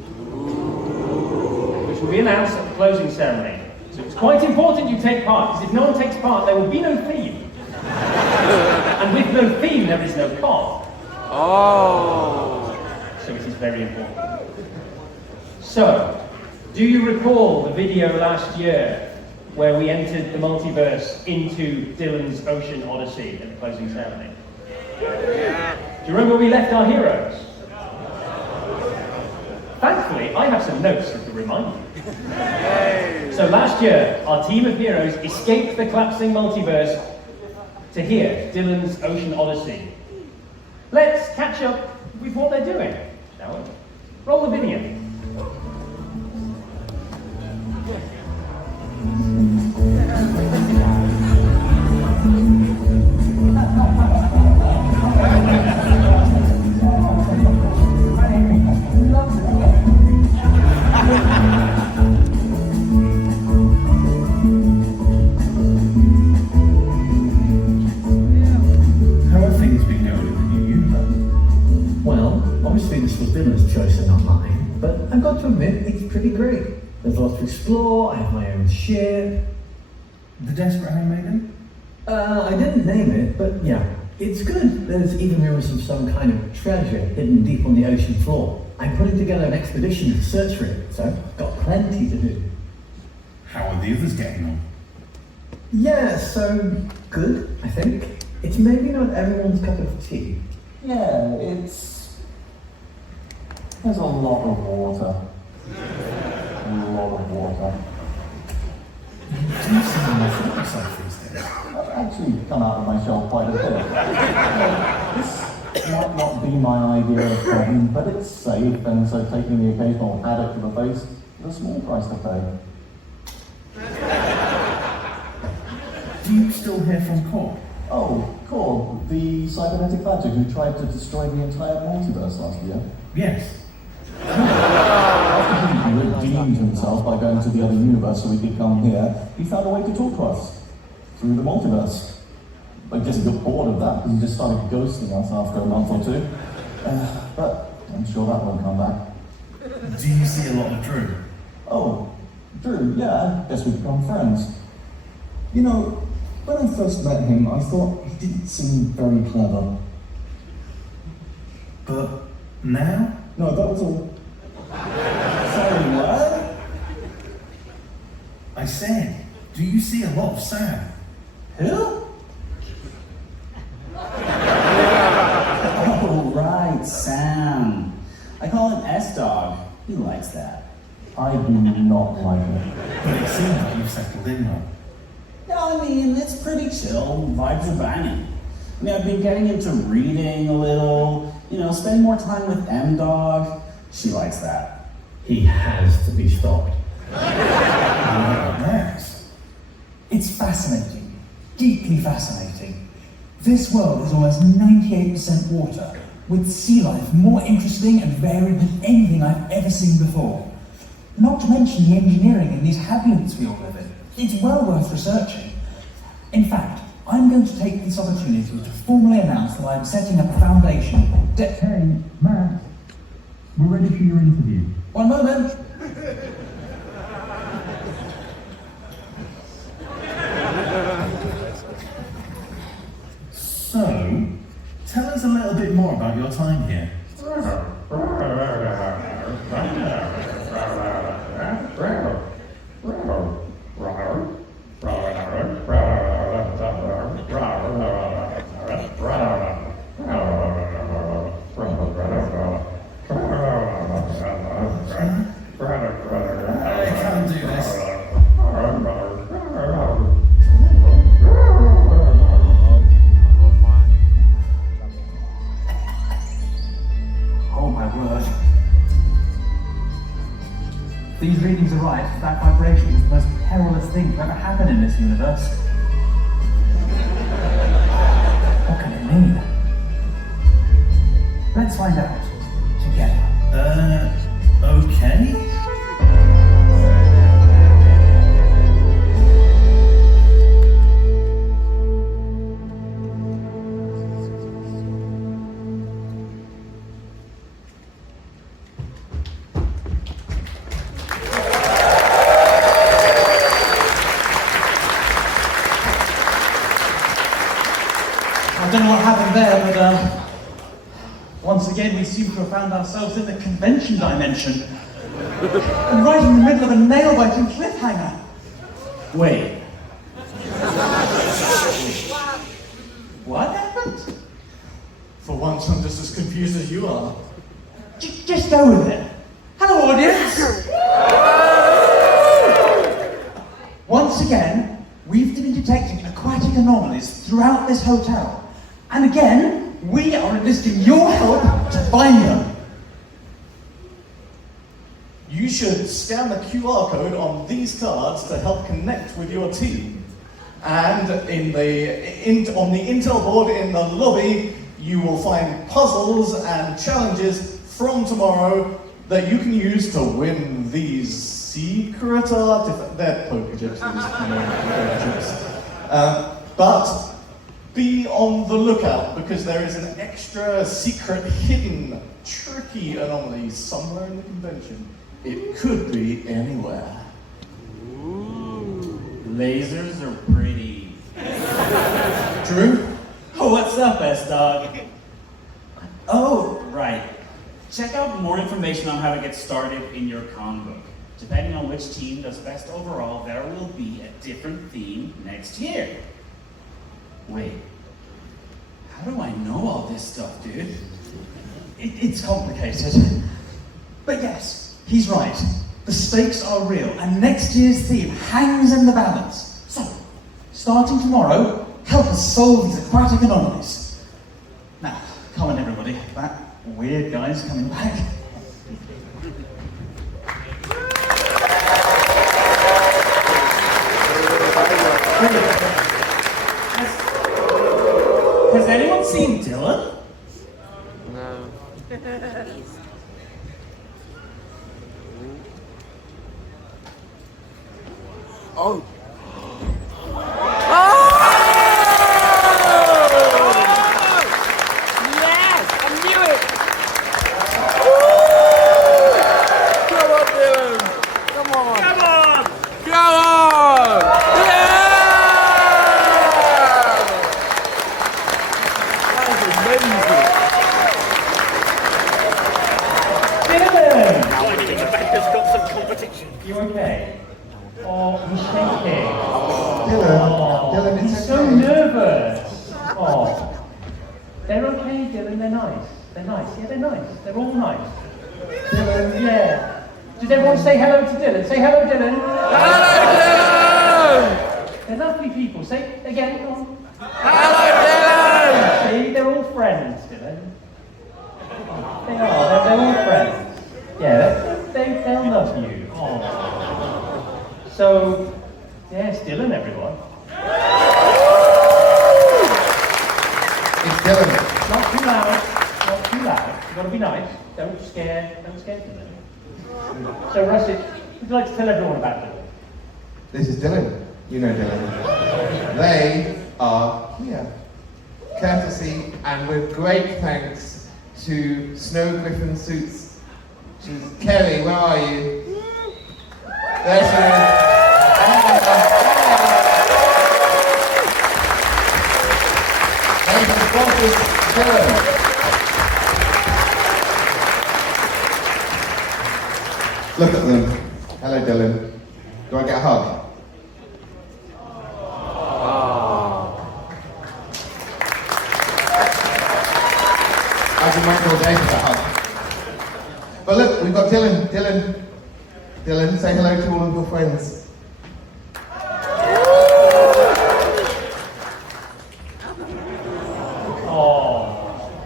which will be announced at the closing ceremony. So it's quite important you take part, because if no one takes part, there will be no theme. And with no theme, there is no con. Oh. So it is very important. So, do you recall the video last year where we entered the multiverse into Dylan's Ocean Odyssey at the closing ceremony? Do you remember where we left our heroes? Thankfully, I have some notes that will remind you. So last year, our team of heroes escaped the collapsing multiverse to hear Dylan's Ocean Odyssey. Let's catch up with what they're doing, shall we? Roll the video. Dylan's choice and not mine, but I've got to admit, it's pretty great. There's lots to explore, I have my own share. The Desperate Handmaiden? I didn't name it, but yeah, it's good. There's even rumors of some kind of treasure hidden deep on the ocean floor. I'm putting together an expedition to search for it, so I've got plenty to do. How are the others getting on? Yeah, so good, I think. It's maybe not everyone's cup of tea. Yeah, there's a lot of water. A lot of water. You do sound like these days. I've actually come out of my shell quite a bit. This might not be my idea of fun, but it's safe, and so taking the occasional haddock to the face is a small price to pay. Do you still hear from Core? Oh, Core, the cybernetic badger who tried to destroy the entire multiverse last year. Yes. After he redeemed himself by going to the other universe so he could come here, he found a way to talk to us through the multiverse. I guess he got bored of that because he just started ghosting us after a month or two. But I'm sure that won't come back. Do you see a lot of Drew? Oh, Drew, yeah, I guess we've become friends. You know, when I first met him, I thought he didn't seem very clever. But now? No, that was all. Sorry, what? I said, do you see a lot of Sam? Who? Oh, right, Sam. I call him S-Dog. He likes that. I do not like it. But it seems like you've settled in though. Yeah, I mean, it's pretty chill. Vibes are banging. I mean, I've been getting into reading a little, spending more time with M-Dog. She likes that. He has to be stopped. Yes. It's fascinating. Deeply fascinating. This world is almost 98% water, with sea life more interesting and varied than anything I've ever seen before. Not to mention the engineering in these habitats we all live in. It's well worth researching. In fact, I'm going to take this opportunity to formally announce that I'm setting up a foundation. Hey, Matt, we're ready for your interview. One moment. So, tell us a little bit more about your time here. I can't do this. Oh my word. These readings are right. That vibration is the most perilous thing to ever happen in this universe. What can it mean? Let's find out together. Okay. I don't know what happened there, but once again we seem to have found ourselves in the convention dimension. And right in the middle of a nail-biting cliffhanger. Wait. What happened? For once, I'm just as confused as you are. Just go with it. Hello, audience! Once again, we've been detecting aquatic anomalies throughout this hotel. And again, we are enlisting your help to find them. You should scan the QR code on these cards to help connect with your team. And on the Intel board in the lobby, you will find puzzles and challenges from tomorrow that you can use to win these secret artifacts. They're poker chips, poker chips. But be on the lookout, because there is an extra secret, hidden, tricky anomaly somewhere in the convention. It could be anywhere. Ooh, lasers are pretty. Drew? Oh, what's up, S-Dog? Oh, right. Check out more information on how to get started in your con book. Depending on which team does best overall, there will be a different theme next year. Wait, how do I know all this stuff, dude? It's complicated. But yes, he's right. The stakes are real, and next year's theme hangs in the balance. So, starting tomorrow, help us solve these aquatic anomalies. Now, come on everybody, that weird guy's coming back. Has anyone seen Dylan? No. Oh. Yes, I knew it. Come on, Dylan. Come on. Come on. Come on. Yeah. That was amazing. Dylan! Now I think the banker's got some competition. You okay? Oh, he's shaking. Dylan, He's it's so okay. nervous. Oh. They're okay, Dylan. They're nice. They're nice. Yeah, they're nice. They're all nice. Dylan, yeah. Does everyone say hello to Dylan? Say hello, Dylan. Hello, Dylan! They're lovely people. Say again. Go on. Hello, Dylan! See, they're all friends, Dylan. They are. They're all friends. Yeah, they'll love you. Oh. So, yes, Dylan, everyone. It's Dylan. Not too loud. Not too loud. You've got to be nice. Don't scare Dylan. So, Russet, would you like to tell everyone about Dylan? This is Dylan. You know Dylan. They are here. Courtesy and with great thanks to Snow Griffin Suits. Kerry, where are you? There she is. Ladies and sponsors, Dylan. Look at them. Hello, Dylan. Do I get a hug? I've been waiting all day for that hug. But look, we've got Dylan. Dylan, say hello to all of your friends.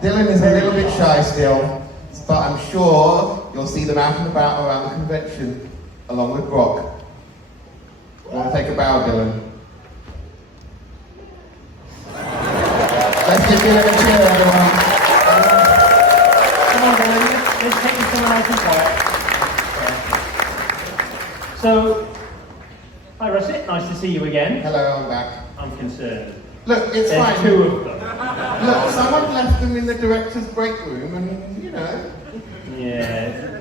Dylan is a little bit shy still, but I'm sure you'll see them out and about around the convention, along with Brock. You want to take a bow, Dylan? Let's give Dylan a cheer, everyone. Come on, Dylan. Let's take you somewhere nice and quiet. So, hi, Russet. Nice to see you again. Hello, I'm back. I'm concerned. Look, it's There's fine. two of them. Look, someone left them in the director's break room, and you know. Yeah.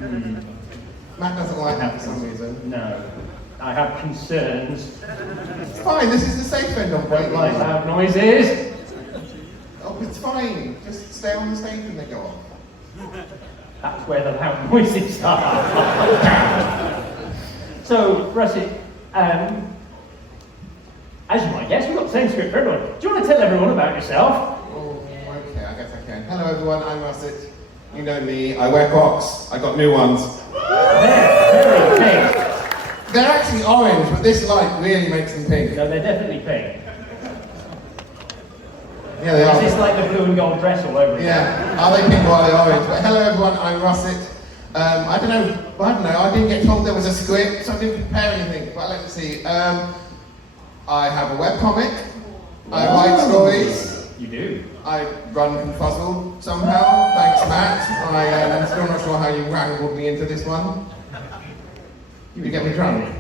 Matt doesn't like that for some reason. No. I have concerns. It's fine, this is the safe end on break room. Like loud noises. Oh, it's fine. Just stay on the stage when they go off. That's where the loud noises are. So, Russet, as you might guess, we've got the same script for everyone. Do you want to tell everyone about yourself? Oh, okay, I guess I can. Hello everyone, I'm Russet. You know me, I wear Crocs. I got new ones. They're very pink. They're actually orange, but this light really makes them pink. No, they're definitely pink. Yeah, they are. Is this like the blue and gold dress all over again? Yeah, are they pink or are they orange? But hello everyone, I'm Russet. I don't know, I didn't get told there was a script, so I didn't prepare anything, but let's see. I have a webcomic, I write stories. You do? I run ConFuzzled somehow, thanks Matt. I'm still not sure how you wrangled me into this one. You get me drunk?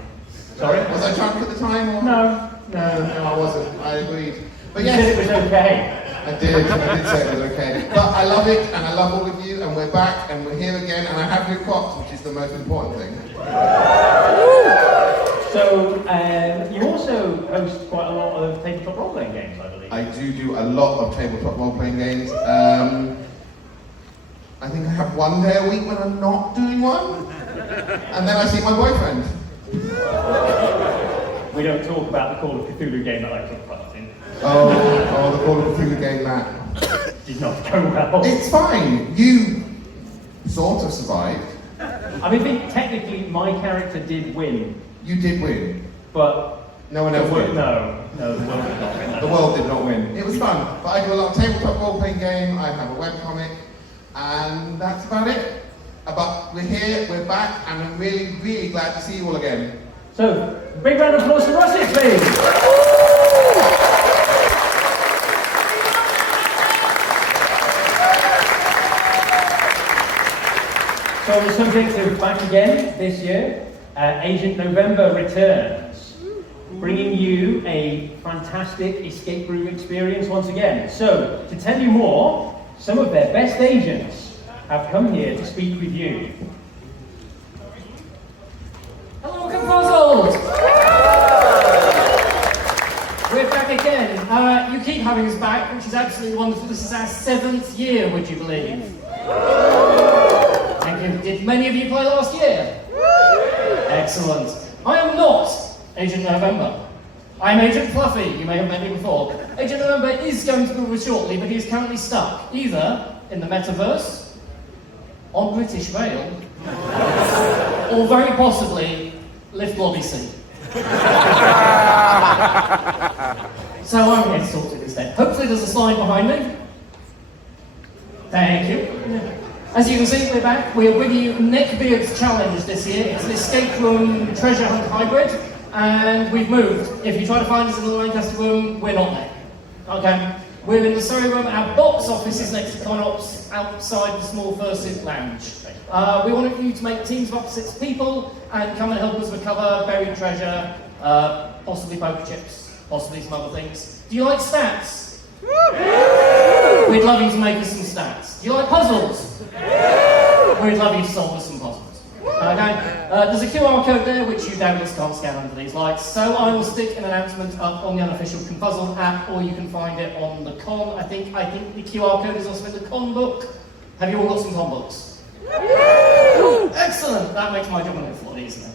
Sorry? Was I drunk at the time? Or? No, I wasn't, I agreed. But you yes, said it was okay. I did say it was okay. But I love it, and I love all of you, and we're back, and we're here again, and I have new Crocs, which is the most important thing. So, you also host quite a lot of tabletop role-playing games, I believe. I do a lot of tabletop role-playing games. I think I have one day a week when I'm not doing one, and then I see my boyfriend. We don't talk about the Call of Cthulhu game that I took part in. Oh, the Call of Cthulhu game, Matt. Did not go well. It's fine. You sort of survived. I mean, technically, my character did win. You did win. But... No one else did. No, the world did not win. The world did not win. It was fun. But I do a lot of tabletop role-playing game, I have a webcomic, and that's about it. But we're here, we're back, and I'm really, really glad to see you all again. So, big round of applause for Russet, please. So on the subject of back again this year, Agent November returns, bringing you a fantastic escape room experience once again. So, to tell you more, some of their best agents have come here to speak with you. Hello, ConFuzzled! We're back again. You keep having us back, which is absolutely wonderful. This is our 7th year, would you believe? Thank you. Did many of you play last year? Excellent. I am not Agent November. I'm Agent Fluffy. You may have met me before. Agent November is going to be with us shortly, but he is currently stuck either in the metaverse, on British Rail, or very possibly lift lobby C. So I'm going to sort it instead. Hopefully there's a slide behind me. Thank you. As you can see, we're back. We're with you Neckbeard's Challenge this year. It's an escape room treasure hunt hybrid, and we've moved. If you try to find us in the Lancaster room, we're not there. Okay? We're in the Surrey room. Our box office is next to ConOps, outside the small fursuit lounge. We wanted you to make teams of up to 6 people and come and help us recover buried treasure, possibly poker chips, possibly some other things. Do you like stats? We'd love you to make us some stats. Do you like puzzles? We'd love you to solve us some puzzles. Okay? There's a QR code there which you doubtless can't scan under these lights, so I will stick an announcement up on the unofficial ConFuzzled app, or you can find it on the con. I think the QR code is also in the con book. Have you all got some con books? Excellent! That makes my job a little lot easier.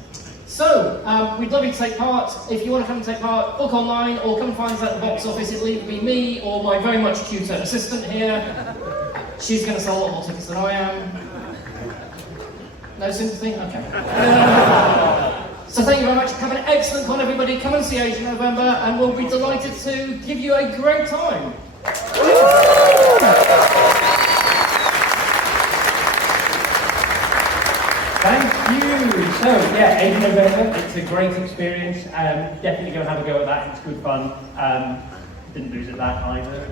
So, we'd love you to take part. If you want to come and take part, book online or come and find us at the box office. It'll either be me or my very much cuter assistant here. She's going to sell a lot more tickets than I am. No sympathy? Okay. So thank you very much. Have an excellent con, everybody. Come and see Asia November, and we'll be delighted to give you a great time. Thank you. So yeah, 8th November, it's a great experience. Definitely go and have a go at that. It's good fun. Didn't lose at that either.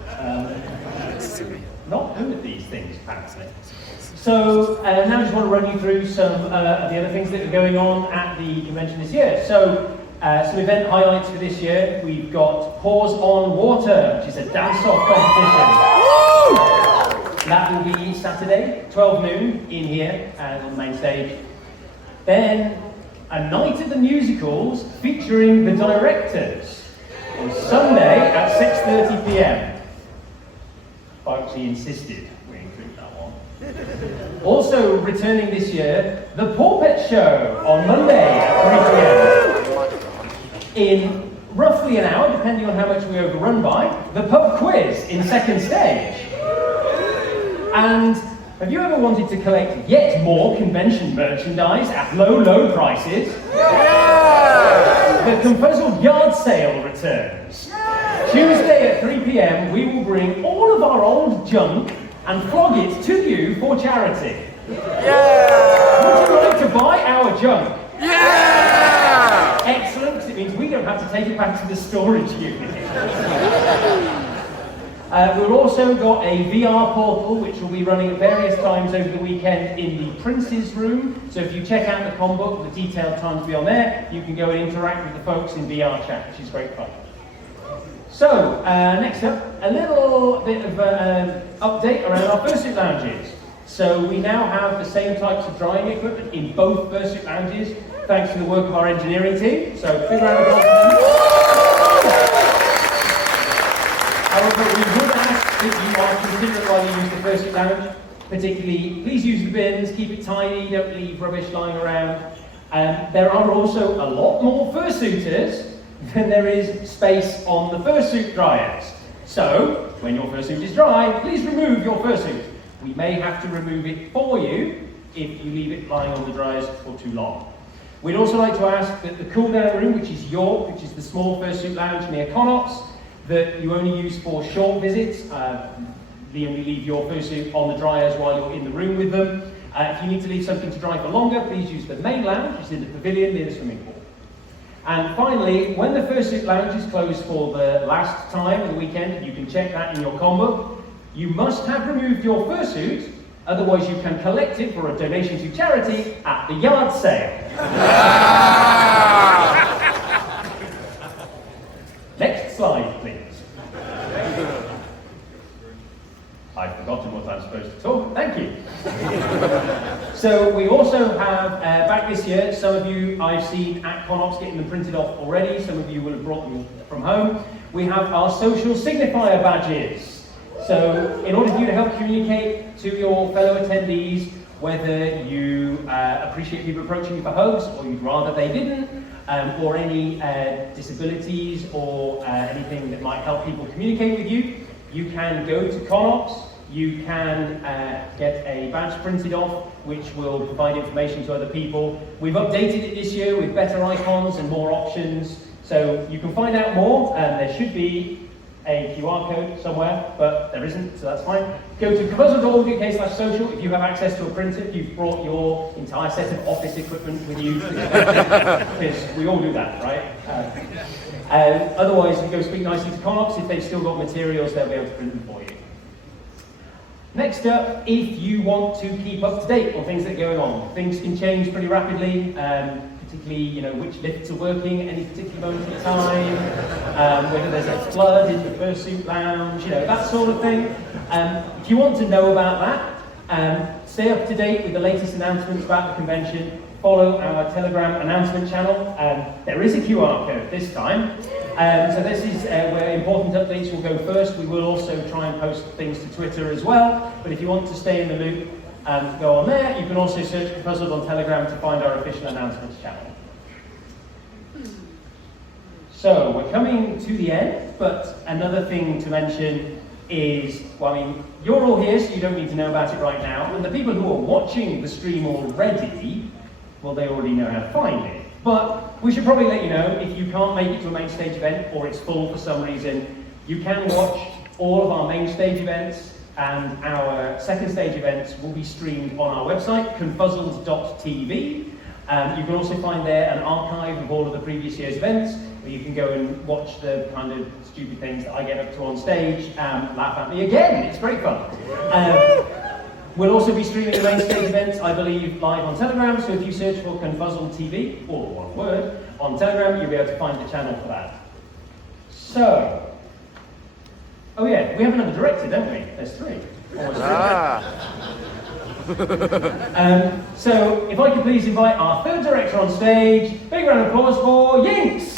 Not good at these things, apparently. So now I just want to run you through some of the other things that are going on at the convention this year. So some event highlights for this year. We've got Paws on Water, which is a dance-off competition. That will be Saturday, 12 noon, in here on the main stage. Then a night at the musicals featuring the directors on Sunday at 6:30 p.m. Folks, he insisted we include that one. Also returning this year, the Paw Pet Show on Monday at 3 p.m. In roughly an hour, depending on how much we overrun by, the pub quiz in second stage. And have you ever wanted to collect yet more convention merchandise at low, low prices? Yeah! The ConFuzzled yard sale returns. Yeah! Tuesday at 3 p.m, we will bring all of our old junk and flog it to you for charity. Yeah! Would you like to buy our junk? Yeah! Excellent, because it means we don't have to take it back to the storage unit. We've also got a VR portal which will be running at various times over the weekend in the Prince's room. So if you check out the con book, the detailed times will be on there. You can go and interact with the folks in VR chat, which is great fun. So next up, a little bit of update around our fursuit lounges. So we now have the same types of drying equipment in both fursuit lounges, thanks to the work of our engineering team. So big round of applause. However, we would ask that you are considerate while you use the fursuit lounge. Particularly, please use the bins, keep it tidy, don't leave rubbish lying around. There are also a lot more fursuiters than there is space on the fursuit dryers. So, when your fursuit is dry, please remove your fursuit. We may have to remove it for you if you leave it lying on the dryers for too long. We'd also like to ask that the cool down room, which is York, which is the small fursuit lounge near ConOps, that you only use for short visits. You only leave your fursuit on the dryers while you're in the room with them. If you need to leave something to dry for longer, please use the main lounge, which is in the pavilion near the swimming pool. And finally, when the fursuit lounge is closed for the last time of the weekend, you can check that in your con book. You must have removed your fursuit, otherwise you can collect it for a donation to charity at the yard sale. Next slide, please. I've forgotten what I'm supposed to talk. Thank you. So we also have, back this year, some of you I've seen at ConOps getting them printed off already. Some of you will have brought them from home. We have our social signifier badges. So in order for you to help communicate to your fellow attendees whether you appreciate people approaching you for hugs or you'd rather they didn't, or any disabilities or anything that might help people communicate with you, you can go to ConOps, you can get a badge printed off, which will provide information to other people. We've updated it this year with better icons and more options, so you can find out more. There should be a QR code somewhere, but there isn't, so that's fine. Go to ConFuzzled.org/social if you have access to a printer, if you've brought your entire set of office equipment with you, because we all do that, right? Otherwise, you go speak nicely to ConOps. If they've still got materials, they'll be able to print them for you. Next up, if you want to keep up to date on things that are going on, things can change pretty rapidly, particularly, which lifts are working at any particular moment in time, whether there's a flood in the Fursuit Lounge, that sort of thing. If you want to know about that, stay up to date with the latest announcements about the convention, follow our Telegram announcement channel. There is a QR code this time. So this is where important updates will go first. We will also try and post things to Twitter as well. But if you want to stay in the loop, go on there. You can also search ConFuzzled on Telegram to find our official announcements channel. So we're coming to the end, but another thing to mention is, you're all here, so you don't need to know about it right now. And the people who are watching the stream already, well, they already know how to find it. But we should probably let you know, if you can't make it to a main stage event or it's full for some reason, you can watch all of our main stage events, and our second stage events will be streamed on our website, ConFuzzled.tv. You can also find there an archive of all of the previous year's events, where you can go and watch the kind of stupid things that I get up to on stage, laugh at me again. It's great fun. We'll also be streaming the main stage events, I believe, live on Telegram, so if you search for ConFuzzled TV, all one word, on Telegram, you'll be able to find the channel for that. So, oh yeah, we have another director, don't we? There's three. So, if I could please invite our third director on stage, big round of applause for Yinks!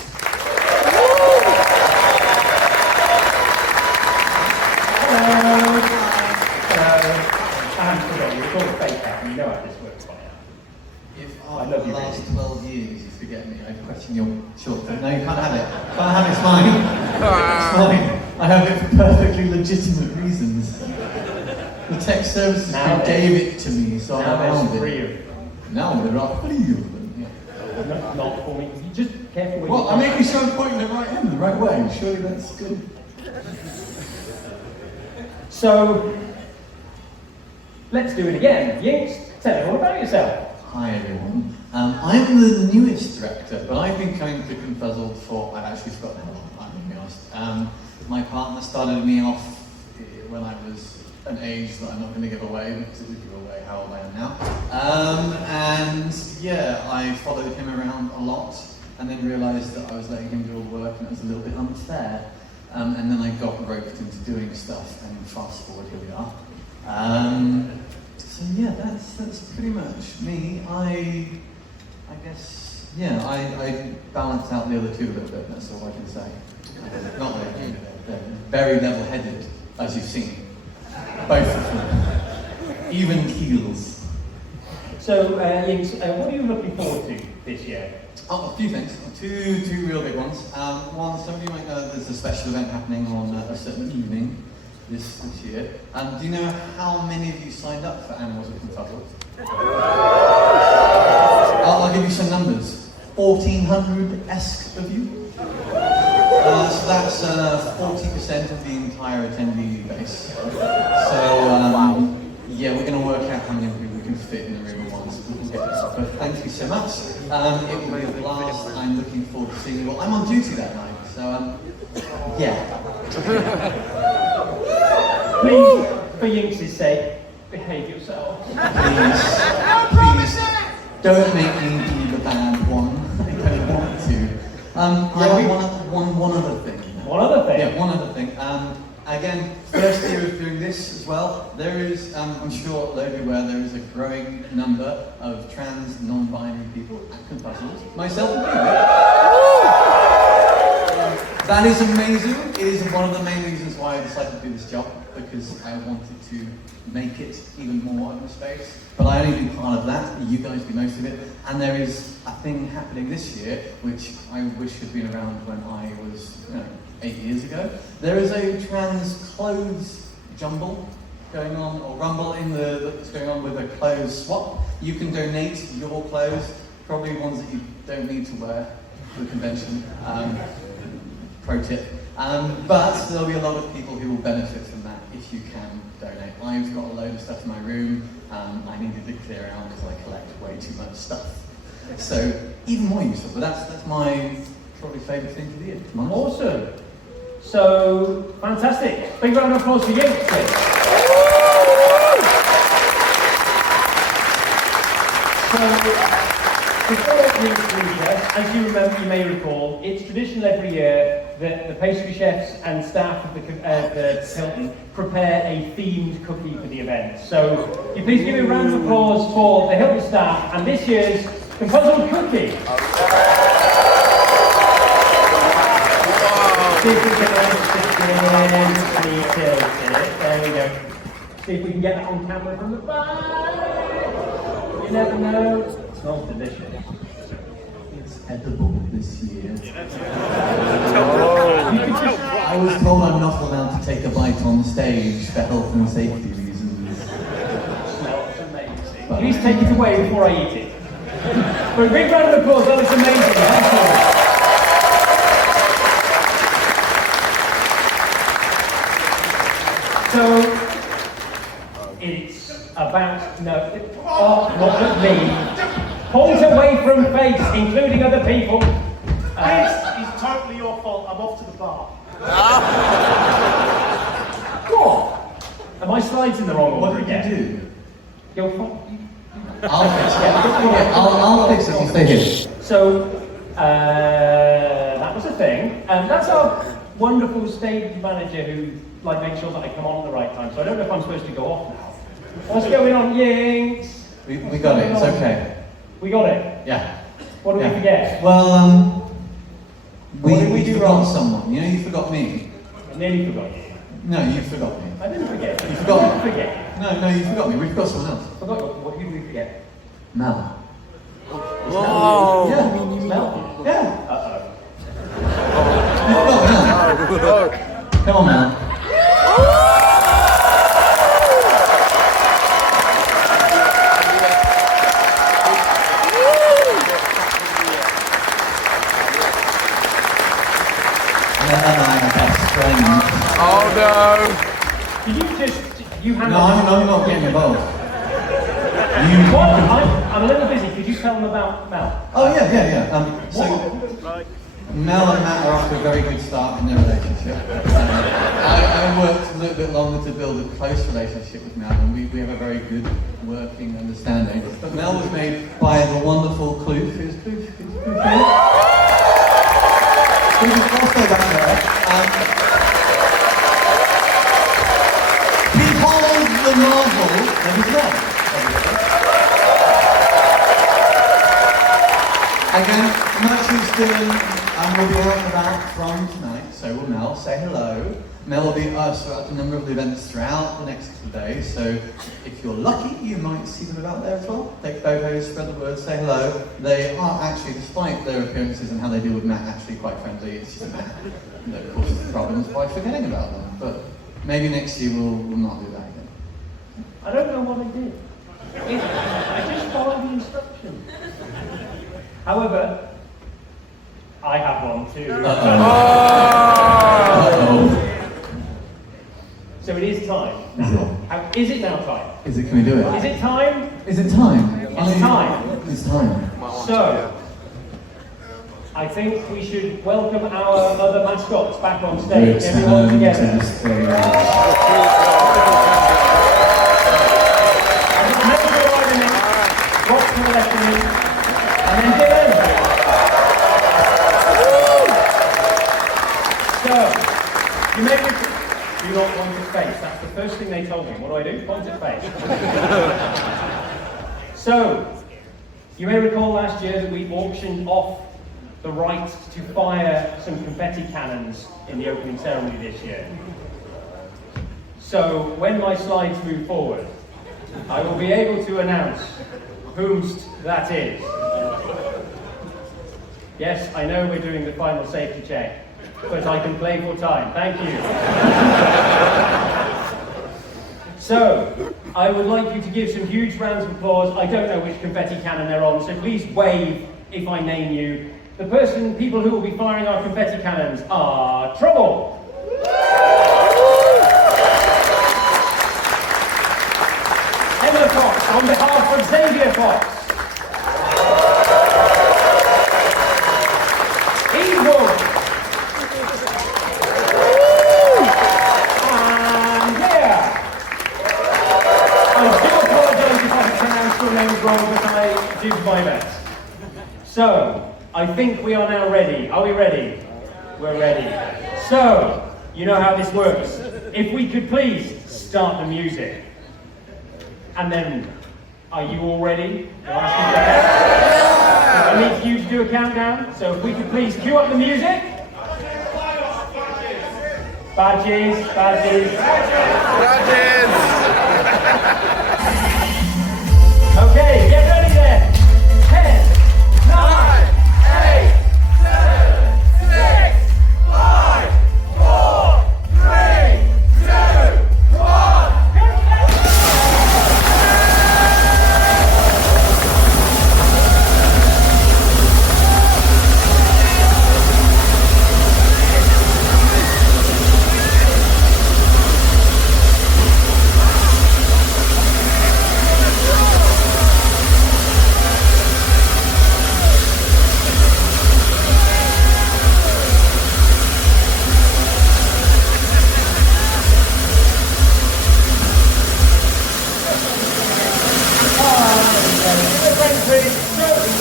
You know how this works by now. If after the last 12 years you forget me, I question your short term. No, you can't have it. Can't have it, it's mine. It's mine. I have it for perfectly legitimate reasons. The tech services crew gave it to me, so I have it. Now there are 3 of them. Yeah. Not for me. Just careful with Well, I'm making sure I'm pointing it right in the right way. Surely that's good. So, let's do it again. Yinks, tell everyone about yourself. Hi everyone. I'm the newest director, but I've been coming to ConFuzzled for, I've actually forgotten how long, I'm going to be honest. My partner started me off when I was an age that I'm not going to give away, because it would give away how old I am now. And yeah, I followed him around a lot, and then realised that I was letting him do all the work, and it was a little bit unfair. And then I got roped into doing stuff, and fast forward, here we are. So yeah, that's pretty much me. I guess, yeah, I balance out the other two a little bit, that's all I can say. Not that they're very level-headed, as you've seen. Both of them. Even keels. So, Yinks, what are you looking forward to this year? Oh, a few things. Two real big ones. One, some of you might know there's a special event happening on a certain evening this year. Do you know how many of you signed up for Animals at ConFuzzled? I'll give you some numbers. 1,400-esque of you. So that's 40% of the entire attendee base. So yeah, we're going to work out how many people we can fit in the room at once. We'll get this. But thank you so much. It will be a blast. I'm looking forward to seeing you all. I'm on duty that night, so yeah. Please, for Yinks' sake, behave yourself. Please, don't make me be the bad one. I don't want to. One other thing. One other thing? Yeah, one other thing. Again, first year of doing this as well, there is, I'm sure everywhere, there is a growing number of trans, non-binary people at ConFuzzled, myself included. That is amazing. It is one of the main reasons why I decided to do this job, because I wanted to make it even more open space. But I only do part of that, you guys do most of it. And there is a thing happening this year, which I wish had been around when I was 8 years ago. There is a trans clothes jumble going on, or rumble that's going on with a clothes swap. You can donate your clothes, probably ones that you don't need to wear for the convention. Pro tip. But there'll be a lot of people who will benefit from that if you can donate. I've got a load of stuff in my room. I needed to clear out because I collect way too much stuff. So even more useful. But that's my probably favourite thing for the year. Awesome. So fantastic. Big round of applause for you, Chris. So before we as you may recall, it's traditional every year that the pastry chefs and staff of the Hilton prepare a themed cookie for the event. So you please give a round of applause for the Hilton staff and this year's ConFuzzled cookie. See if we can there we go. See if we can get that on camera from the back. You never know. It smells delicious. It's edible this year. I was told I'm not allowed to take a bite on stage for health and safety reasons. Smells amazing. Please take it away before I eat it. But a big round of applause, that was amazing. So, it's about, not at me. Point away from face, including other people. It's totally your fault. I'm off to the bar. What? Are my slides in the wrong order? What did you do? Your fault. I'll fix it. I'll fix it. You stay here. So, that was a thing. And that's our wonderful stage manager who makes sure that I come on at the right time. So I don't know if I'm supposed to go off now. What's going on, Yinks? We got it. It's okay. We got it? Yeah. What did we forget? Well, we do forgot wrong? someone. You know, you forgot me. I nearly forgot you. No, you forgot me. I didn't forget. You forgot me. I didn't forget. No, you forgot me. We forgot someone else. Forgot what did we forget? Mel. Whoa! Yeah. Mel? Yeah. Uh-oh. You forgot Mel. Come on, Mel. Oh no! Did you just, No, I'm not getting involved. What? I'm a little busy. Could you tell them about Mel? Oh yeah. So Mel and Matt are off to a very good start in their relationship. I worked a little bit longer to build a close relationship with Mel, and we have a very good working understanding. But Mel was made by the wonderful Kloof. Who's Kloof? Kloof is also back there. Behold the marvel that is love. Again, much is doing, and we'll be out and about from tonight, so will Mel. Say hello. Mel will be throughout a number of the events throughout the next couple of days, so if you're lucky, you might see them about there as well. Take photos, spread the word, say hello. They are actually, despite their appearances and how they deal with Matt, actually quite friendly. It's just Matt that causes the problems by forgetting about them. But maybe next year we'll not do that again. I don't know what I did. I just followed the instructions. However, I have one too. So it is time. Is it now time? Is it? Can we do it? Is it time? Is it time? It's time. It's time. So, I think we should welcome our other mascots back on stage. Everyone together. Rock to the left of me, and then Dylan. So, you may do not point at face. That's the first thing they told me. What do I do? Point at face. So, you may recall last year that we auctioned off the right to fire some confetti cannons in the opening ceremony this year. So, when my slides move forward, I will be able to announce whomst that is. Yes, I know we're doing the final safety check, but I can play for time. Thank you. So, I would like you to give some huge rounds of applause. I don't know which confetti cannon they're on, so please wave if I name you. The people who will be firing our confetti cannons are Trouble, Emma Fox, on behalf of Xavier Fox, Evil, and yeah. I do apologise if I pronounce your names wrong, but I do my best. So, I think we are now ready. Are we ready? We're ready. So, you know how this works. If we could please start the music. And then, are you all ready? I need you to do a countdown. So if we could please cue up the music. Badges, badges. Okay, get ready then. 10, 9, 8, 7, 6, 5, 4, 3, 2, 1.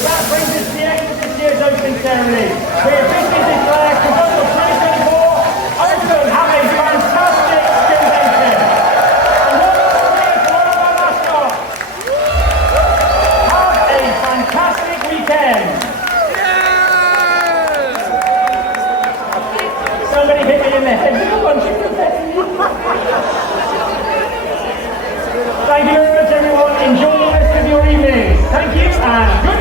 That brings us to the end of this year's opening ceremony. We officially declare ConFuzzled 2024 open. Have a fantastic convention. And one more word for all of our mascots. Have a fantastic weekend. Somebody hit me in the head with a bunch of confetti. Thank you very much, everyone. Enjoy the rest of your evening. Thank you, and good